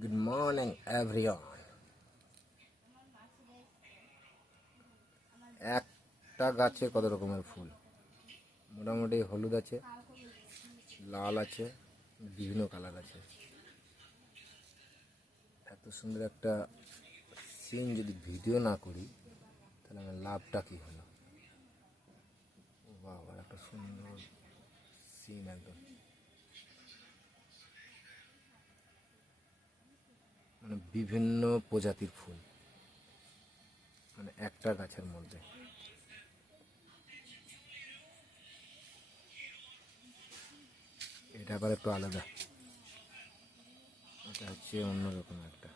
Good morning everyone. একটা গাছে কত রকমের ফুল, মোটামুটি হলুদ আছে, লাল আছে, বিভিন্ন কালার আছে। এত সুন্দর একটা সিন যদি ভিডিও না করি তাহলে আমার লাভটা কী হলো। বাবা, একটা সুন্দর সিন একদম, মানে বিভিন্ন প্রজাতির ফুল, মানে একটা গাছের মধ্যে। এটা আবার একটু আলাদা, এটা হচ্ছে অন্যরকম একটা।